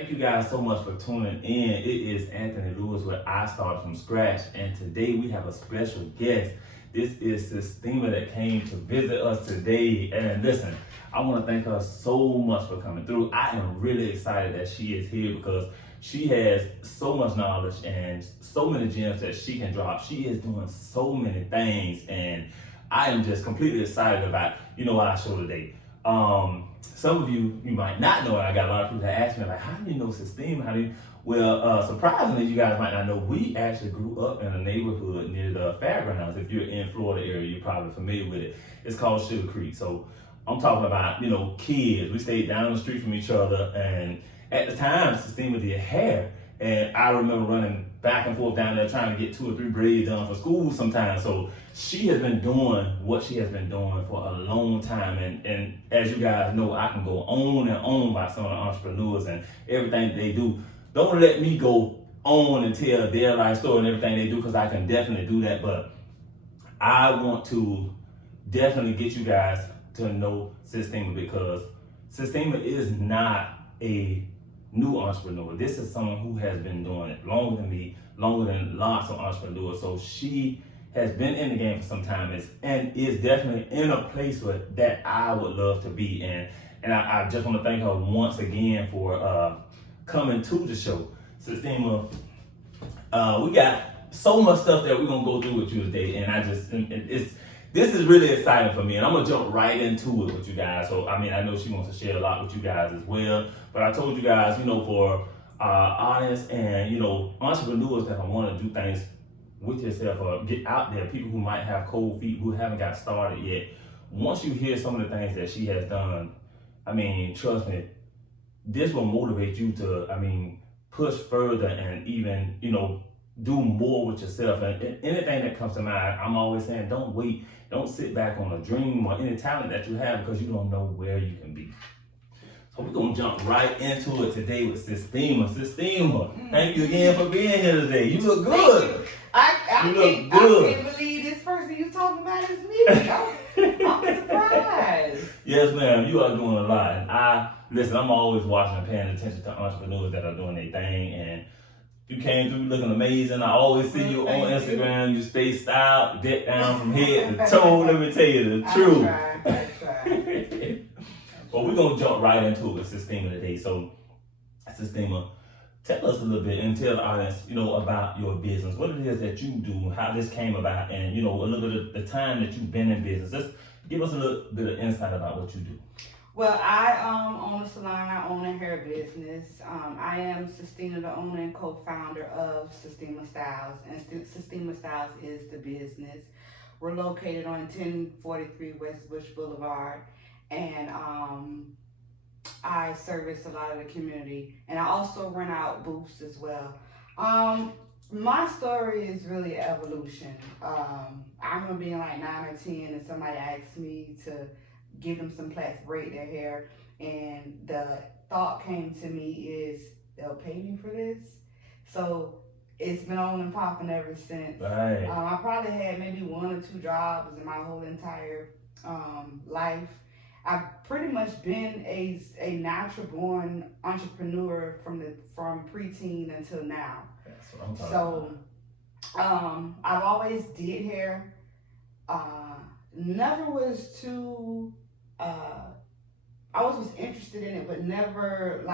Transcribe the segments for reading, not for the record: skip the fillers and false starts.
Thank you guys so much for tuning in. It is Anthony Lewis where I started from scratch, and today we have a special guest. This is Sistema that came to visit us today. And listen, I want to thank her so much for coming through. I am really excited that she is here because she has so much knowledge and so many gems that she can drop. She is doing so many things, and I am just completely excited about, our show today. Some of you might not know, and I got a lot of people that ask me, like, how do you know Sistema? Well, surprisingly, you guys might not know, we actually grew up in a neighborhood near the fairgrounds. If you're in Florida area, you're probably familiar with it. It's called Sugar Creek. So I'm talking about, kids. We stayed down the street from each other, and at the time, Sistema did hair. And I remember running back and forth down there trying to get 2 or 3 braids done for school sometimes. So she has been doing what she has been doing for a long time. And as you guys know, I can go on and on about some of the entrepreneurs and everything they do. Don't let me go on and tell their life story and everything they do, because I can definitely do that. But I want to definitely get you guys to know Sistema, because Sistema is not a new entrepreneur. This is someone who has been doing it longer than me, longer than lots of entrepreneurs. So she has been in the game for some time and is definitely in a place that I would love to be in. And I just want to thank her once again for coming to the show. Sistema, we got so much stuff that we're gonna go through with you today, and this is really exciting for me, and I'm gonna jump right into it with you guys. So, I know she wants to share a lot with you guys as well, but I told you guys, for audience and, entrepreneurs that want to do things with yourself or get out there, people who might have cold feet, who haven't got started yet. Once you hear some of the things that she has done, trust me, this will motivate you to, push further and even, do more with yourself. And anything that comes to mind, I'm always saying, don't wait. Don't sit back on a dream or any talent that you have, because you don't know where you can be. So we're going to jump right into it today with Sistema. Sistema, thank you again for being here today. You look good. I look good. I can't believe this person you talking about is me. I'm surprised. Yes, ma'am. You are doing a lot. And I'm always watching and paying attention to entrepreneurs that are doing their thing. And you came through looking amazing. I always see you on Instagram. You stay styled, decked down from head to toe. Let me tell you the truth. I try. But we're going to jump right into it with Sistema today. So, Sistema, tell us a little bit and tell the audience, about your business, what it is that you do, how this came about, and, a little bit of the time that you've been in business. Just give us a little bit of insight about what you do. Well, I own a salon. I own a hair business. I am Sistema, the owner and co-founder of Sistema Styles, and Sistema Styles is the business. We're located on 1043 West Busch Boulevard, and I service a lot of the community, and I also rent out booths as well. My story is really evolution. I remember being like 9 or 10, and somebody asked me to give them some plaits, braid their hair, and the thought came to me is, they'll pay me for this? So it's been on and popping ever since. Right. I probably had maybe 1 or 2 jobs in my whole entire life. I've pretty much been a natural born entrepreneur from preteen until now. That's what I'm talking about. I've always did hair. Never was too I was interested in it, but never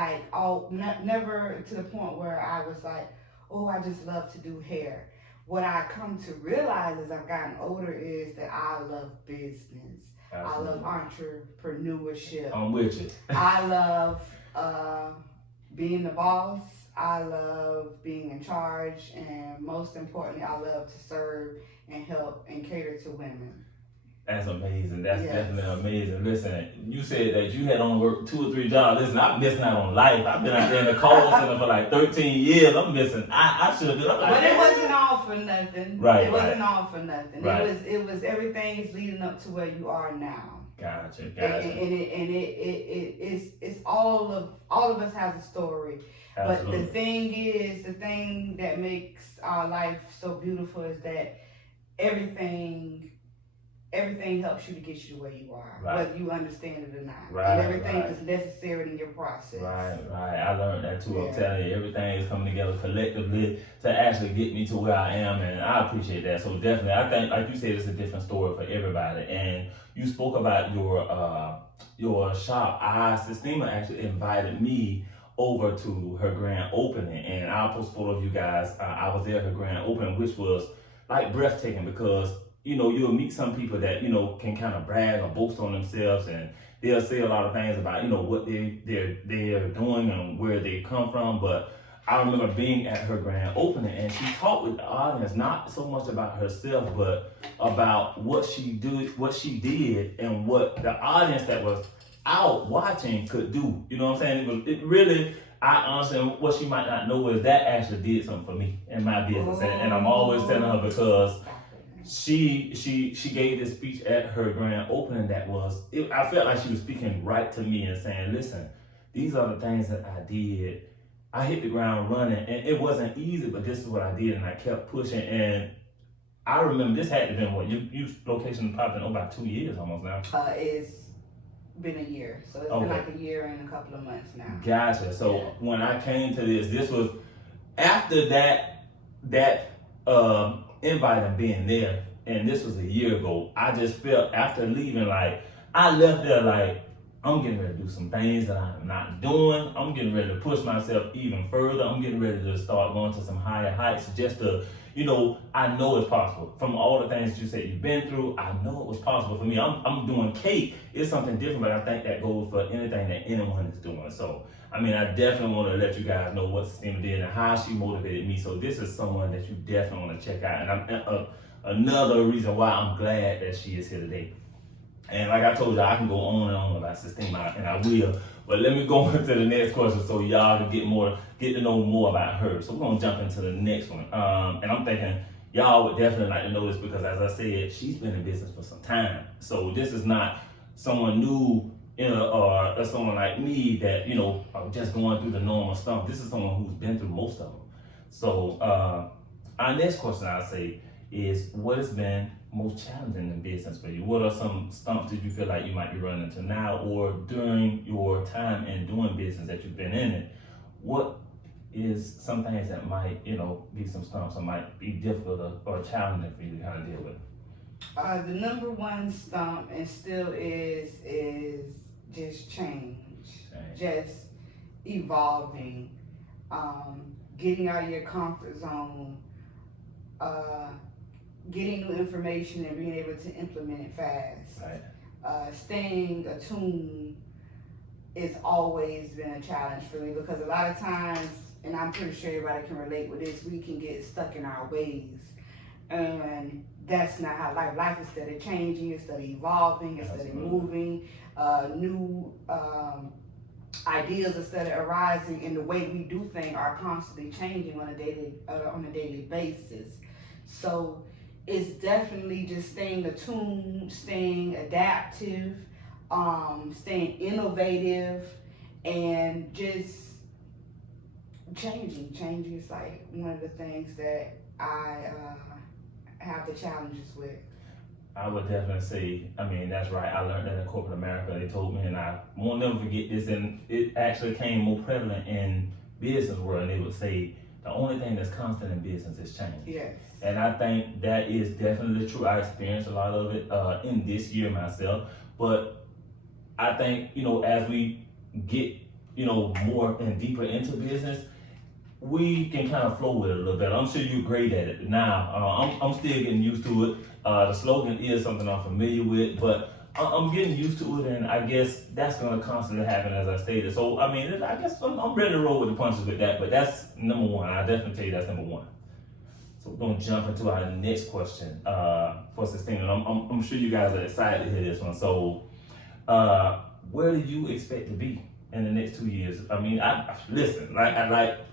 never to the point where I was like, oh, I just love to do hair. What I come to realize as I've gotten older is that I love business. Absolutely. I love entrepreneurship. I'm with you. I love being the boss. I love being in charge, and most importantly, I love to serve and help and cater to women. That's amazing. That's definitely amazing. Listen, you said that you had only worked 2 or 3 jobs. Listen, I'm missing out on life. I've been out there in the call center for like 13 years. I'm missing. I should have been. But it wasn't all for nothing. Right. It wasn't all for nothing. Right. It was everything's leading up to where you are now. Gotcha. And it's all of us has a story. Absolutely. But the thing that makes our life so beautiful is that everything everything helps you to get you to where you are, Right. whether you understand it or not. Right, And everything right. is necessary in your process. Right. I learned that too. I'm Yeah. telling you, everything is coming together collectively to actually get me to where I am, and I appreciate that. So definitely, I think, like you said, it's a different story for everybody. And you spoke about your shop. Sistema actually invited me over to her grand opening, and I'll post a photo of you guys. I was there at her grand opening, which was like breathtaking because you'll meet some people that can kind of brag or boast on themselves, and they'll say a lot of things about what they're doing and where they come from. But I remember being at her grand opening, and she talked with the audience not so much about herself, but about what she did, and what the audience that was out watching could do. You know what I'm saying? It really. I honestly, what she might not know is that actually did something for me in my business, and I'm always telling her because she gave this speech at her grand opening that I felt like she was speaking right to me and saying, listen, these are the things that I did. I hit the ground running, and it wasn't easy, but this is what I did, and I kept pushing. And I remember this had to have been what you location probably been about 2 years almost now. It's been a year, so it's been like a year and a couple of months now. Gotcha. So when I came to this was after that invite and being there, and this was a year ago. I just felt after leaving, like I left there like I'm getting ready to do some things that I'm not doing. I'm getting ready to push myself even further. I'm getting ready to start going to some higher heights just to, I know it's possible. From all the things that you said you've been through, I know it was possible for me. I'm doing cake. It's something different, but I think that goes for anything that anyone is doing. So, I definitely want to let you guys know what Sistema did and how she motivated me. So this is someone that you definitely want to check out. And another reason why I'm glad that she is here today. And like I told you, I can go on and on about Sistema, and I will. But let me go into the next question so y'all can get to know more about her. So we're gonna jump into the next one. And I'm thinking y'all would definitely like to know this because, as I said, she's been in business for some time. So this is not someone new, or someone like me that are just going through the normal stuff. This is someone who's been through most of them. So our next question I'll say is, what has been most challenging in business for you? What are some stumps that you feel like you might be running into now, or during your time in doing business that you've been in it? What is some things that might, be some stumps or might be difficult or challenging for you to kind of deal with? The number one stump, and still is just change. Just evolving, getting out of your comfort zone, getting new information and being able to implement it fast. Right. Staying attuned has always been a challenge for me because a lot of times, and I'm pretty sure everybody can relate with this, we can get stuck in our ways. And that's not how life is. Instead of changing, instead of evolving, instead of moving, new ideas instead of arising, and the way we do things are constantly changing on a daily basis. So it's definitely just staying attuned, staying adaptive, staying innovative, and just changing. Changing is like one of the things that I have the challenges with. I would definitely say, that's right. I learned that in corporate America. They told me, and I won't never forget this, and it actually came more prevalent in business world, and they would say, the only thing that's constant in business is change. Yes. And I think that is definitely true. I experienced a lot of it in this year myself. But I think, as we get, more and deeper into business, we can kind of flow with it a little bit. I'm sure you're great at it. Now, I'm still getting used to it. The slogan is something I'm familiar with, but I'm getting used to it, and I guess that's going to constantly happen, as I stated. So, I guess I'm ready to roll with the punches with that, but that's number one. I definitely tell you that's number one. So we're going to jump into our next question for Sistema, and I'm sure you guys are excited to hear this one. So, where do you expect to be in the next 2 years? Listen,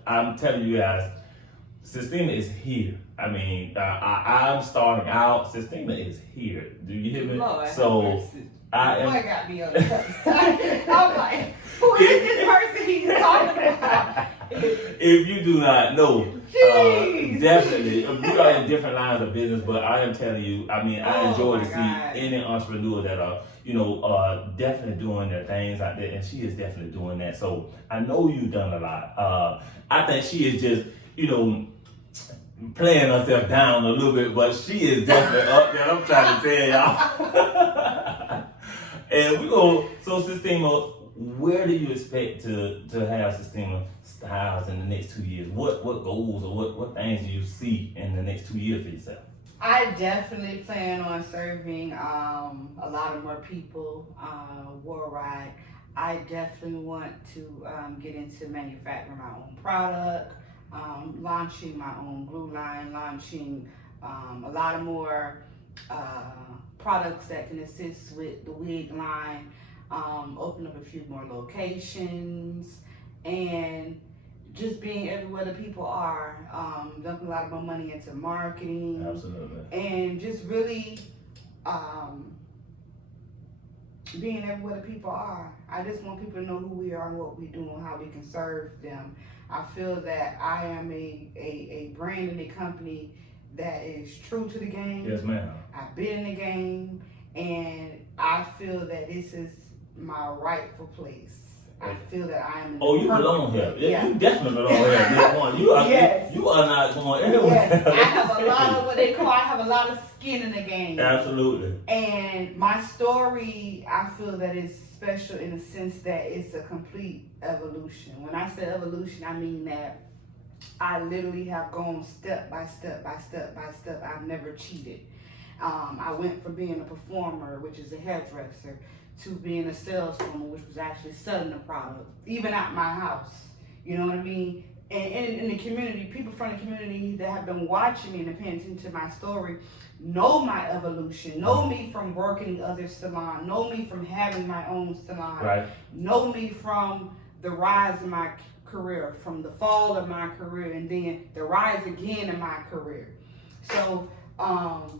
I'm telling you guys, Sistema is here. I'm starting out. Sistema is here. Do you hear me? Lord, so I am. Boy got me on the side. I'm like, who is this person he's talking about? If you do not know, Jeez. Definitely. We are in different lines of business, but I am telling you, I mean, I enjoy to see any entrepreneur that are, definitely doing their things out there, and she is definitely doing that. So I know you've done a lot. I think she is just, playing herself down a little bit, but she is definitely up there. I'm trying to tell y'all. And so Sistema, where do you expect to have Sistema Styles in the next 2 years? What goals or what things do you see in the next 2 years for yourself? I definitely plan on serving a lot of more people worldwide. I definitely want to get into manufacturing my own product, launching my own glue line, launching a lot of more products that can assist with the wig line, open up a few more locations, and just being everywhere the people are, dumping a lot more money into marketing. Absolutely. And just really being everywhere the people are. I just want people to know who we are and what we do and how we can serve them. I feel that I am a brand in a company that is true to the game. Yes, ma'am. I've been in the game, and I feel that this is my rightful place. I feel that I'm. Oh, you belong here. Yeah. You definitely belong here at this point. You are. Yes. You are not going anywhere. Yes. I have a lot of what they call. I have a lot of skin in the game. Absolutely. And my story, I feel that is special in the sense that it's a complete evolution. When I say evolution, I mean that I literally have gone step by step by step by step. I've never cheated. I went from being a performer, which is a hairdresser, to being a saleswoman, which was actually selling the product, even at my house. You know what I mean? And in the community, people from the community that have been watching me and paying attention to my story know my evolution, know me from working other salon, know me from having my own salon, right. Know me from the rise of my career, from the fall of my career, and then the rise again in my career. So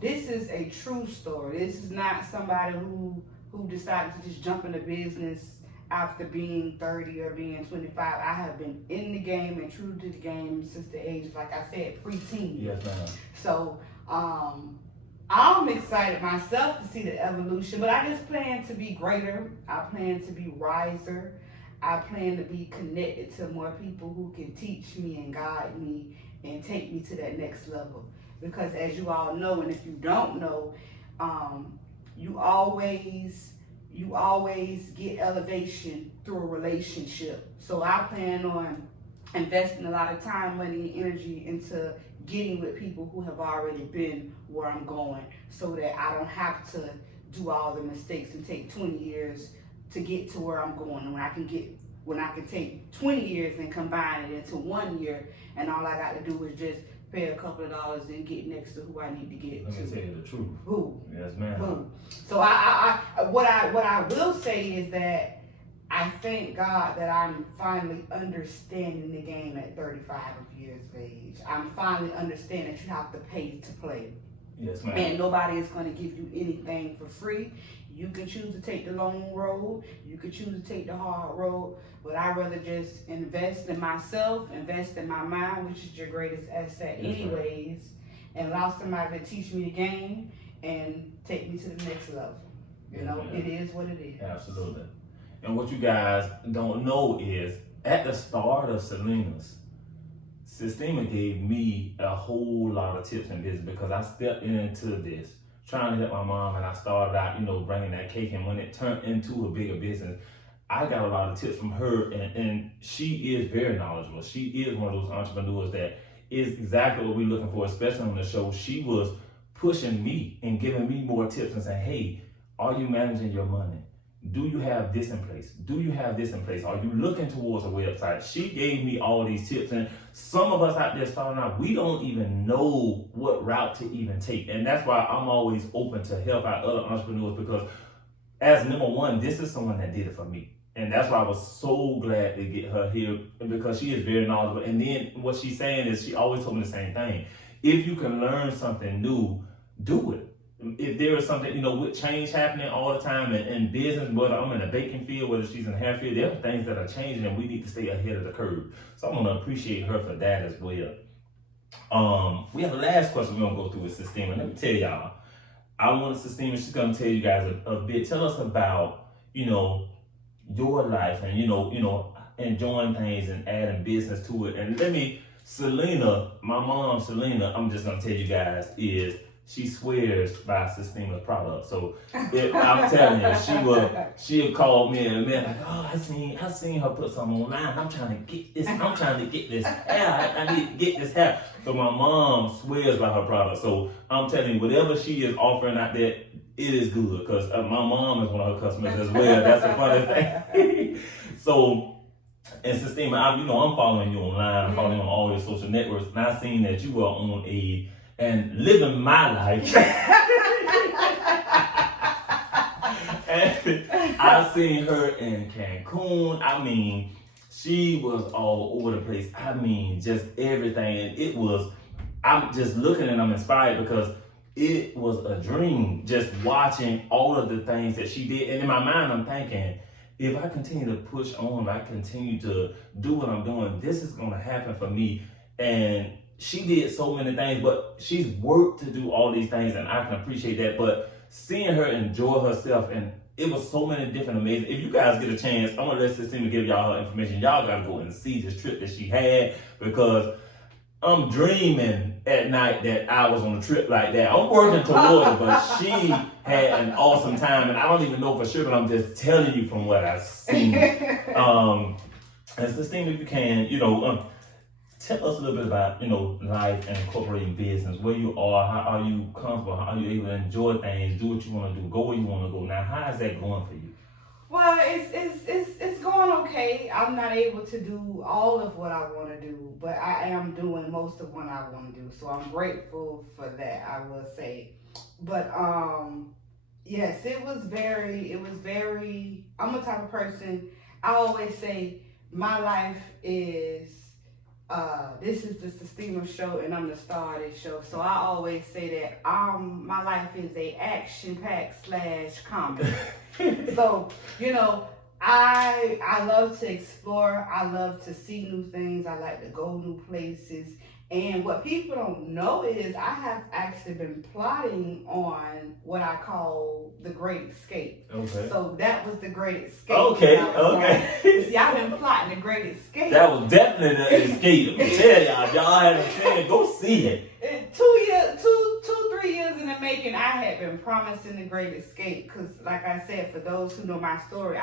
this is a true story. This is not somebody who decided to just jump into business after being 30 or being 25. I have been in the game and true to the game since the age, like I said, pre-teen. Yes, ma'am. So I'm excited myself to see the evolution, but I just plan to be greater. I plan to be wiser. I plan to be connected to more people who can teach me and guide me and take me to that next level. Because as you all know, and if you don't know, you always get elevation through a relationship. So I plan on investing a lot of time, money, and energy into getting with people who have already been where I'm going, so that I don't have to do all the mistakes and take 20 years to get to where I'm going. When I can take 20 years and combine it into 1 year, and all I got to do is just pay a couple of dollars and get next to who I need to get Let me tell you the truth. Who? Yes, ma'am. Who? So what I will say is that I thank God that I'm finally understanding the game at 35 years of age. I'm finally understanding that you have to pay to play. Yes, ma'am. And nobody is going to give you anything for free. You can choose to take the long road. You can choose to take the hard road. But I'd rather just invest in myself, invest in my mind, which is your greatest asset anyways, and allow somebody to teach me the game and take me to the next level. You know, it is what it is. Absolutely. And what you guys don't know is, at the start of Selinas, Sistema gave me a whole lot of tips in business, because I stepped into this trying to help my mom, and I started out, bringing that cake, and when it turned into a bigger business, I got a lot of tips from her, and she is very knowledgeable. She is one of those entrepreneurs that is exactly what we're looking for, especially on the show. She was pushing me and giving me more tips and saying, hey, are you managing your money? Do you have this in place? Do you have this in place? Are you looking towards a website? She gave me all these tips, and some of us out there starting out, we don't even know what route to even take. And that's why I'm always open to help out other entrepreneurs, because as number one, this is someone that did it for me. And that's why I was so glad to get her here, because she is very knowledgeable. And then what she's saying is, she always told me the same thing. If you can learn something new, do it. If there is something, with change happening all the time in business, whether I'm in a baking field, whether she's in the hair field, there are things that are changing, and we need to stay ahead of the curve. So I'm going to appreciate her for that as well. We have the last question we're gonna go through with Sistema. Let me tell y'all. I want Sistema, she's gonna tell you guys a bit. Tell us about, your life and enjoying things and adding business to it. And Selena, my mom Selena, I'm just gonna tell you guys she swears by Sistema's product. So I'm telling you, she'll call me in a minute like, oh, I seen her put something online. I'm trying to get this hair. I need to get this hair. So my mom swears by her product. So I'm telling you, whatever she is offering out there, it is good. Because my mom is one of her customers as well. That's the funny thing. So, and Sistema, I'm following you online. I'm following you on all your social networks. And I've seen that you are on and living my life. And I've seen her in Cancun. I mean, she was all over the place. I mean, just everything. And I'm just looking and I'm inspired because it was a dream just watching all of the things that she did. And in my mind, I'm thinking, if I continue to push on, if I continue to do what I'm doing, this is going to happen for me. And she did so many things, but she's worked to do all these things, and I can appreciate that. But seeing her enjoy herself, and it was so many different amazing. If you guys get a chance, I'm gonna let Sistema give y'all her information. Y'all gotta go and see this trip that she had, because I'm dreaming at night that I was on a trip like that. I'm working towards it, but she had an awesome time, and I don't even know for sure, but I'm just telling you from what I've seen. And Sistema, if you can, tell us a little bit about, life and incorporating business, where you are, how are you comfortable, how are you able to enjoy things, do what you want to do, go where you want to go. Now, how is that going for you? Well, it's going okay. I'm not able to do all of what I want to do, but I am doing most of what I want to do. So I'm grateful for that, I will say. But yes, it was very, I'm a type of person, I always say my life is this is the Sistema show and I'm the star of this show. So I always say that my life is a action-packed / comedy. So, I love to explore. I love to see new things. I like to go new places. And what people don't know is I have actually been plotting on what I call the Great Escape. Okay. So that was the Great Escape. Okay. See, I've been plotting the Great Escape. That was definitely the escape. Let me tell y'all haven't seen it, go see it. 3 years in the making, I had been promising the Great Escape because, like I said, for those who know my story,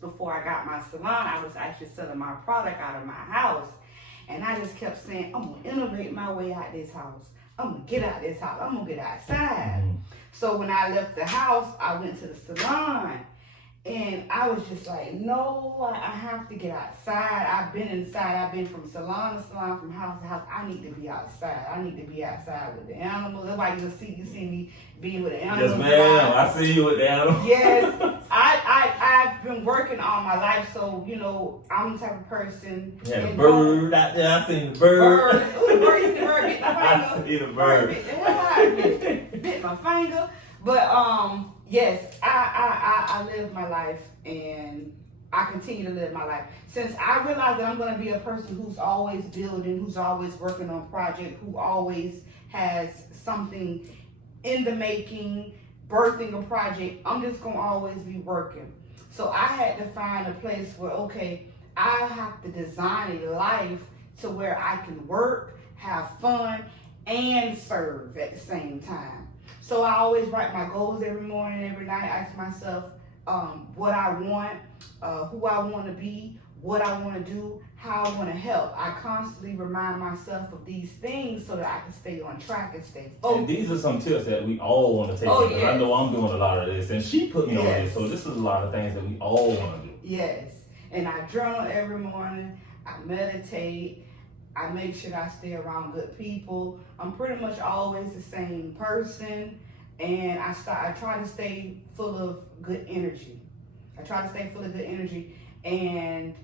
before I got my salon, I was actually selling my product out of my house. And I just kept saying, I'm going to innovate my way out this house. I'm going to get out this house. I'm going to get outside. Mm-hmm. So when I left the house, I went to the salon. And I was just like, no, I have to get outside. I've been inside. I've been from salon to salon, from house to house. I need to be outside. I need to be outside with the animals. That's why you see me being with the animals. Yes, ma'am. I see you with the animals. Yes. I've been working all my life, so, I'm the type of person. Yeah, the bird out there. I seen the bird. Ooh, the bird bit my finger. I see the bird. Bit my finger. But, yes, I live my life, and I continue to live my life. Since I realized that I'm going to be a person who's always building, who's always working on project, who always has something in the making, birthing a project, I'm just going to always be working. So I had to find a place where, okay, I have to design a life to where I can work, have fun, and serve at the same time. So I always write my goals every morning, every night. I ask myself what I want, who I want to be, what I want to do, how I want to help. I constantly remind myself of these things so that I can stay on track and stay focused. And these are some tips that we all want to take. Because I know I'm doing a lot of this, and she put me on this. So this is a lot of things that we all want to do. Yes. And I journal every morning. I meditate. I make sure that I stay around good people. I'm pretty much always the same person, and I try to stay full of good energy. And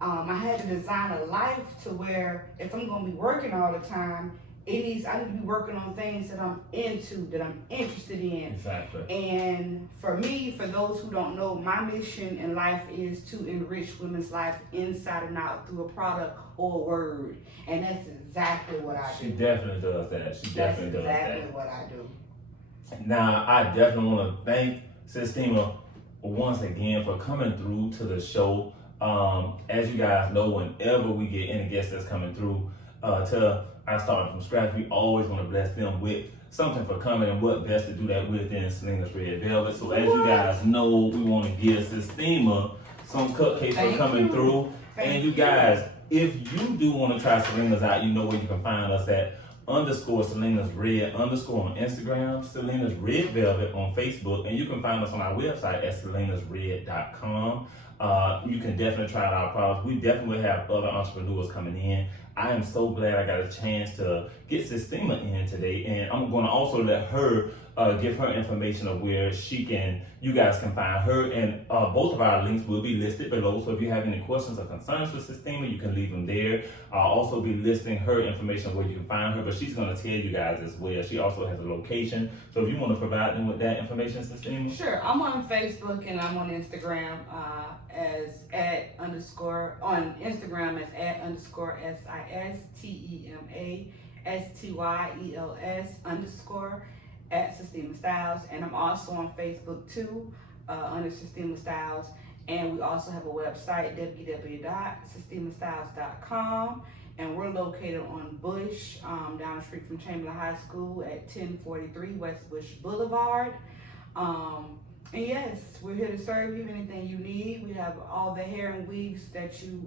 I had to design a life to where if I'm going to be working all the time, I need to be working on things that I'm into, that I'm interested in. Exactly. And for me, for those who don't know, my mission in life is to enrich women's life inside and out through a product or a word. And that's exactly what I do. She definitely does that. She definitely does that. That's exactly what I do. Now, I definitely want to thank Sistema once again for coming through to the show. As you guys know, whenever we get any guests that's coming through to I started from scratch, we always want to bless them with something for coming, and what best to do that with than Selinas Red Velvet. So as you guys know, we want to give Sistema some cupcakes for coming through. And you guys, if you do want to try Selinas out, you know where you can find us at _Selinas Red _ on Instagram, Selinas Red Velvet on Facebook, and you can find us on our website at selinasred.com. You can definitely try out our products. We definitely have other entrepreneurs coming in. I am so glad I got a chance to get Sistema in today, and I'm going to also let her give her information of where you guys can find her, and both of our links will be listed below. So if you have any questions or concerns with Sistema, you can leave them there. I'll also be listing her information where you can find her, but she's going to tell you guys as well. She also has a location. So if you want to provide them with that information, Sistema? Sure. I'm on Facebook and I'm on Instagram as on Instagram as @_SISTEMASTYELS_ at Sistema Styles, and I'm also on Facebook too under Sistema Styles, and we also have a website www.sistemastyles.com, and we're located on Busch down the street from Chamberlain High School at 1043 West Busch Boulevard. And yes, we're here to serve you. Anything you need, we have all the hair and wigs that you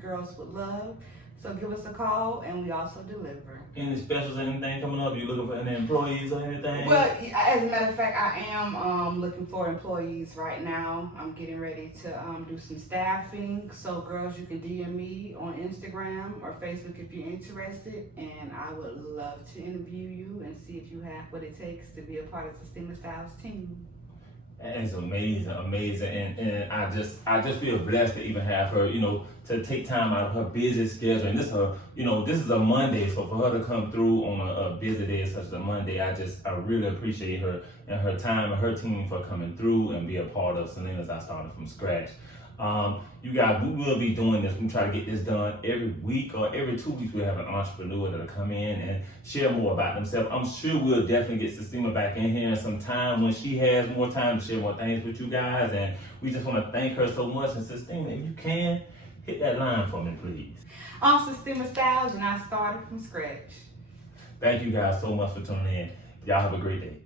girls would love. So give us a call, and we also deliver. Any specials, anything coming up? You looking for any employees or anything? Well, as a matter of fact, I am looking for employees right now. I'm getting ready to do some staffing. So girls, you can DM me on Instagram or Facebook if you're interested, and I would love to interview you and see if you have what it takes to be a part of Sistema Styles team. It's amazing, and I just feel blessed to even have her, to take time out of her busy schedule. And this is a Monday, so for her to come through on a busy day such as a Monday, I really appreciate her and her time and her team for coming through and be a part of Selinas. I started from scratch. You guys, we will be doing this. We try to get this done every week or every 2 weeks. We'll have an entrepreneur that'll come in and share more about themselves. I'm sure we'll definitely get Sistema back in here some time when she has more time to share more things with you guys. And we just want to thank her so much. And Sistema, if you can, hit that line for me, please. I'm Sistema Styles, and I started from scratch. Thank you guys so much for tuning in. Y'all have a great day.